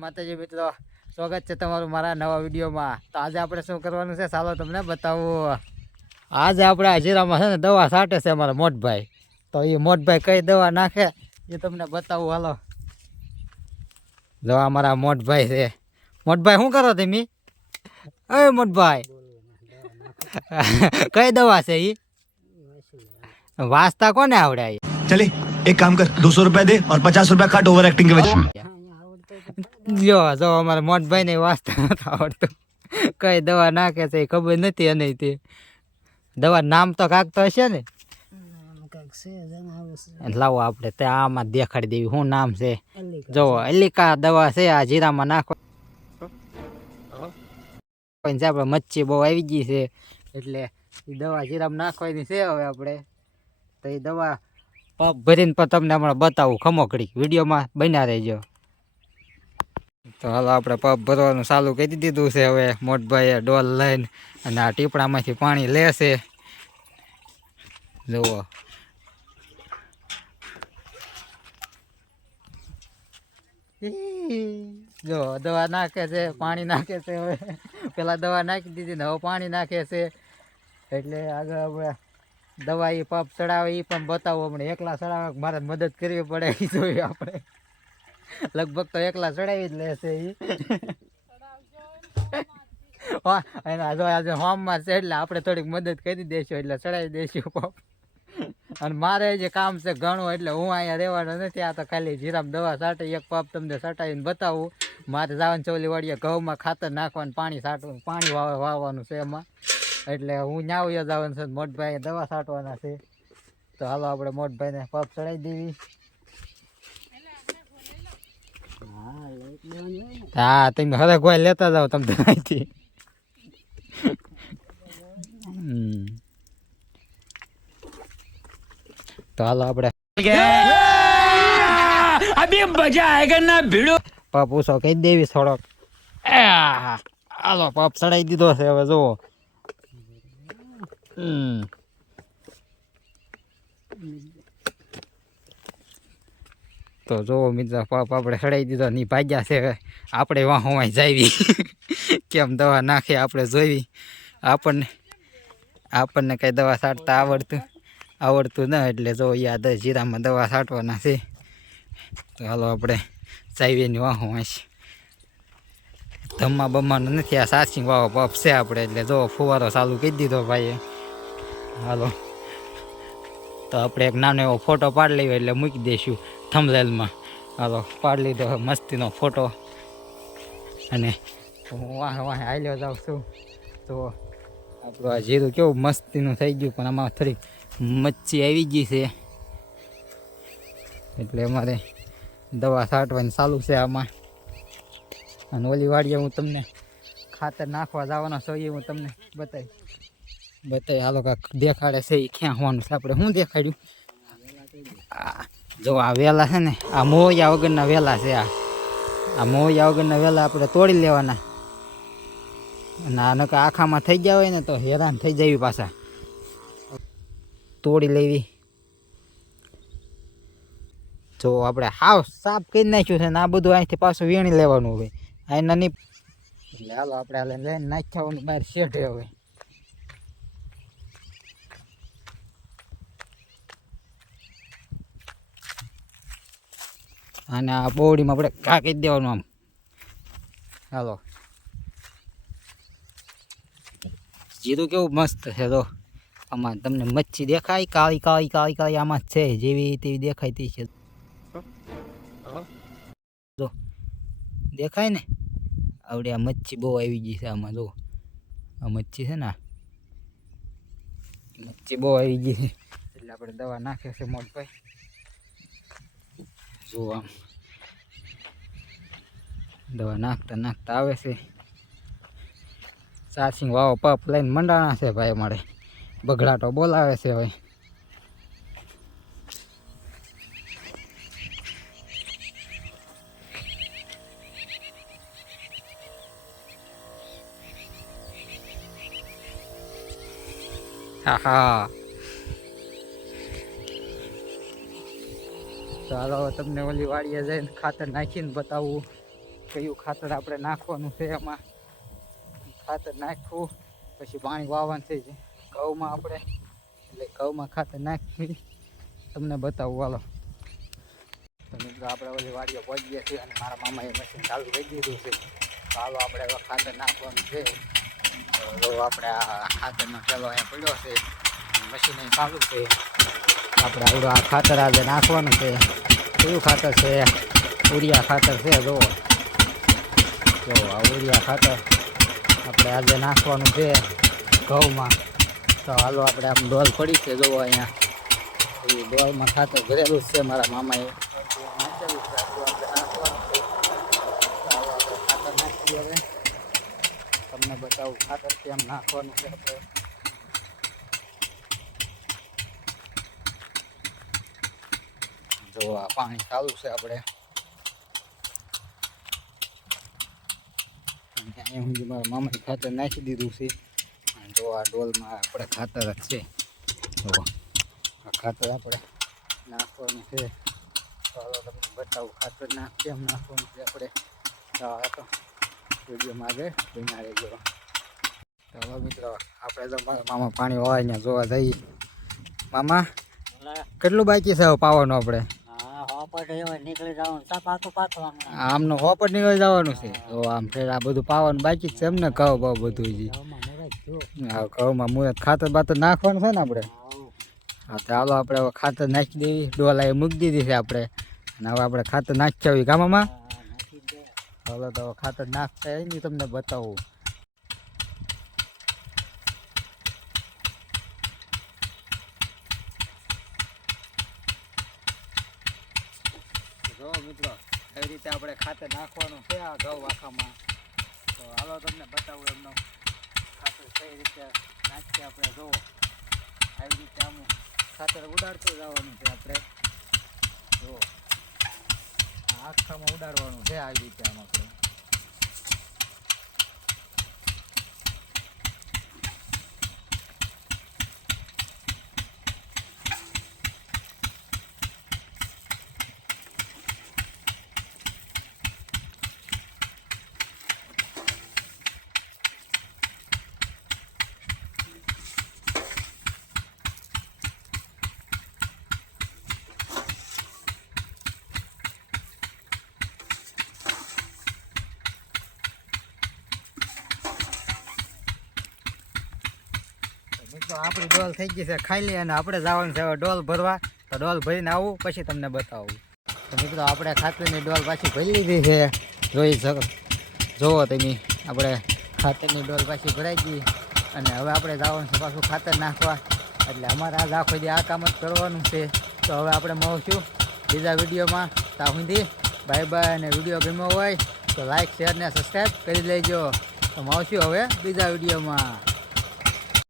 માતાજી મિત્રો, સ્વાગત છે તમારું મારા નવા વિડીયોમાં. તો આજે આપણે શું કરવાનું છે ચાલો તમને બતાવું. આજે આપણે હાજીરામાં છે ને દવા છાંટે છે અમારા મોટભાઈ. તો એ મોટભાઈ કઈ દવા નાખે એ તમને બતાવું. હાલો જો અમારા મોટભાઈ છે. મોટભાઈ શું કરો તમે? એ મોટભાઈ કઈ દવા છે એ? વાંચતા કોને આવડે? चले एक काम कर 200 रुपया दे और 50 रुपया काट ओवर एक्टिंग के वजह જો જો અમારા મોટભાઈ ને વાંચતા નથી આવડતું. કઈ દવા નાખે છે એ ખબર નથી. અને તે દવા નામ તો કાંક તો હશે ને. લાવો આપણે તે આમાં દેખાડી દેવી શું નામ છે. જો એલિકા દવા છે આ જીરામાં નાખો. આપણે મચ્છી બહુ આવી ગઈ છે એટલે એ દવા જીરામાં નાખવાની છે. હવે આપણે તો એ દવા પપ ભરીને પણ તમને હમણાં બતાવું. ખમોકડી વિડીયોમાં બન્યા રહેજો. તો હાલો આપણે પપ ભરવાનું ચાલુ કરી દીધું છે. હવે મોટભાઈએ ડોલ લઈને અને આ ટીપણામાંથી પાણી લેશે. જુઓ જો દવા નાખે છે, પાણી નાખે છે. હવે પેલા દવા નાખી દીધી ને હવે પાણી નાખે છે. એટલે આગળ આપણે દવા એ પપ ચડાવે એ પણ બતાવો. હમણાં એકલા ચડાવે મારે મદદ કરવી પડે એ જોઈએ આપણે. લગભગ તો એકલા ચડાવી જ લેશે એ. એના જો આજે હોમમાં છે એટલે આપણે થોડીક મદદ કરી દઈશું એટલે ચડાવી દઈશું પપ. અને મારે જે કામ છે ઘણું એટલે હું અહીંયા રહેવાનો નથી. આ તો ખાલી જીરામ દવા છાંટે એક પપ તમને છટાવીને બતાવું. મારે જવાનું ચોલી વાળીએ ઘઉંમાં ખાતર નાખવાનું, પાણી છાંટવાનું, પાણી વાવવાનું છે એમાં. એટલે હું ન્યાવયો જવાનું છે. મોટભાઈ દવા છાંટવાના છે. તો હાલો આપણે મોટભાઈને પપ ચડાવી દેવી. હા તમે હવે કોઈ લેતા જાઓ તમે અહીંથી. તો હાલો આપણે અભી મજા આયેગા ના ભીડો. પપ ઉસો કહી દેવી થોડોક. હાલો પપ ચડાવી દીધો છે. હવે જુઓ તો જો મિત્રો પપ આપણે ચડાવી દીધો ની ભાગ્યા છે. આપણે વાહ હોવાય જાવી કેમ દવા નાખી આપણે જોઈ. આપણને કઈ દવા છાંટતા આવડતું ન એટલે જો યાદ જીરામાં દવા છાંટવાના છે. તો હાલો આપણે ચાવીની વાહ હોવાય. ધમ્મા બમ્માનું નથી, આ સાચી વાવો પપ છે આપણે. એટલે જો ફુવારો ચાલુ કરી દીધો ભાઈએ. હાલો તો આપણે એક નાનો એવો ફોટો પાડી લઈએ એટલે મૂકી દઈશું થંબનેલમાં. હાલો પાડી લીધો મસ્તીનો ફોટો. અને વાહ વાહ હાલ્યો જાઉં છું. તો આપણું આ જીરું કેવું મસ્તીનું થઈ ગયું. પણ આમાં થોડીક મચ્છી આવી ગઈ છે એટલે અમારે દવા છાંટવાની ચાલુ છે આમાં. અને ઓલી વાડીએ હું તમને ખાતર નાખવા જવાનો છું એ હું તમને બતાવી. હાલો કાંક દેખાડે છે એ ક્યાં હોવાનું છે. આપણે શું દેખાડ્યું? જો આ વેલા છે ને, આ મોયા વગરના વેલા છે. આ મોયા વગરના વેલા આપણે તોડી લેવાના. અને આ નકા આખામાં થઈ ગયા હોય ને તો હેરાન થઈ જાય પાછા. તોડી લેવી. જો આપણે હાવ સાફ કરી નાખ્યું છે ને આ બધું અહીંથી પાછું વીણી લેવાનું હોય. અહીંના નહીં એટલે હાલો આપણે હાલે લઈને નાખ્યાવાનું બહાર શેઠે. હવે અને આ બોડીમાં આપણે ઘા કરી દેવાનું આમ. હાલો જીરું કેવું મસ્ત છે. તો આમાં તમને મચ્છી દેખાય કાળી કાળી કાળી કાળી આમાં છે જેવી તેવી દેખાયતી છે. જો દેખાય ને આવડે આ મચ્છી બહુ આવી ગઈ છે આમાં. જો આ મચ્છી છે ને, મચ્છી બહુ આવી ગઈ છે એટલે આપણે દવા નાખે છે મોટભાઈ. જો આમ દવા નાખતા આવે છે. સાસિંગ વાવો પપ લઈને મંડાણા છે ભાઈ. અમારે બગડાટો બોલાવે છે હવે. હા તો હાલો તમને ઓલી વાડીએ જઈને ખાતર નાખીને બતાવું. કયું ખાતર આપણે નાખવાનું છે એમાં. ખાતર નાખવું પછી પાણી વાવવાનું છે ઘઉંમાં આપણે, એટલે ઘઉંમાં ખાતર નાખી તમને બતાવું હાલો. તો મિત્રો આપણે ઓલી વાડીઓ પહોંચી ગયા છીએ અને મારા મામાએ મશીન ચાલુ કરી દીધું છે. તો હાલો આપણે હવે ખાતર નાખવાનું છે. તો આપણે આ ખાતરનો ઠેલો અહીંયા પડ્યો છે, મશીન અહીં ચાલુ છે. આપણે આવડું આ ખાતર આજે નાખવાનું છે. કયું ખાતર છે? ઉરિયા ખાતર છે. જો આ ઉરિયા ખાતર આપણે આજે નાખવાનું છે ઘઉંમાં. તો હાલો આપણે આમ ડોલ પડી છે, જોવો અહીંયા એ ડોલમાં ખાતર ભરેલું છે મારા મામાએ નાખેલું છે. આપણે નાખવાનું છે. હાલો આપણે ખાતર નાખીએ હવે. તમને બતાવું ખાતર કેમ નાખવાનું છે. આપણે જો આ પાણી ચાલુ છે. આપણે અહીંયા સુધી મારા મામાએ ખાતર નાખી દીધું છે. જો આ ડોલમાં આપણે ખાતર જ છે. જો આ ખાતર આપણે નાખવાનું છે. તો હાલો તમને બતાવું ખાતર કેમ નાખવાનું છે. આપણે તો વિડીયોમાં આગળ બન્યા રહેજો. તો હવે મિત્રો આપણે તો મારા મામા પાણી હોય ત્યાં જોવા જઈએ. મામા કેટલું બાકી છે પાવાનું? આપણે આમનો હોપટ નીકળી જવાનું છે. તો આમ ફેર આ બધું પાવાનું બાકી છે એમને કહો બહુ બધું હજી. હા ઘઉંમાં મુહૂર્ત ખાતર બાતર નાખવાનું છે ને આપણે. હા તો હાલો આપણે હવે ખાતર નાખી દેવી. ડોલા એ મૂકી દીધી છે આપણે, અને હવે આપણે ખાતર નાખી આવી ગામમાં. હાલો તો હવે ખાતર નાખતા એની તમને બતાવું. જો મિત્રો કઈ રીતે આપણે ખાતર નાખવાનું છે આ ઘઉં આખામાં. તો હાલો તમને બતાવું એમનો ખાતર કઈ રીતે નાખીએ આપણે. જોવો આવી રીતે આમ ખાતર ઉડાડતું જવાનું છે આપણે. જો આખામાં ઉડાડવાનું છે આવી રીતે આમ આપણે. મિત્રો આપણી ડોલ થઈ ગઈ છે ખાલી, અને આપણે જવાનું છે હવે ડોલ ભરવા. તો ડોલ ભરીને આવું પછી તમને બતાવું. તો મિત્રો આપણે ખાતરની ડોલ પાછી ભરી લીધી છે. જોઈ શકો, જોવો તમે આપણે ખાતરની ડોલ પાછી ભરાઈ ગઈ. અને હવે આપણે જવાનું છે પાછું ખાતર નાખવા. એટલે અમારે આજ આખો દી આ કામ જ કરવાનું છે. તો હવે આપણે મળશું બીજા વિડીયોમાં. ત્યાં સુધી બાય બાય. અને વિડીયો ગમ્યો હોય તો લાઈક શેર ને સબસ્ક્રાઈબ કરી લેજો. તો મળશું હવે બીજા વિડીયોમાં.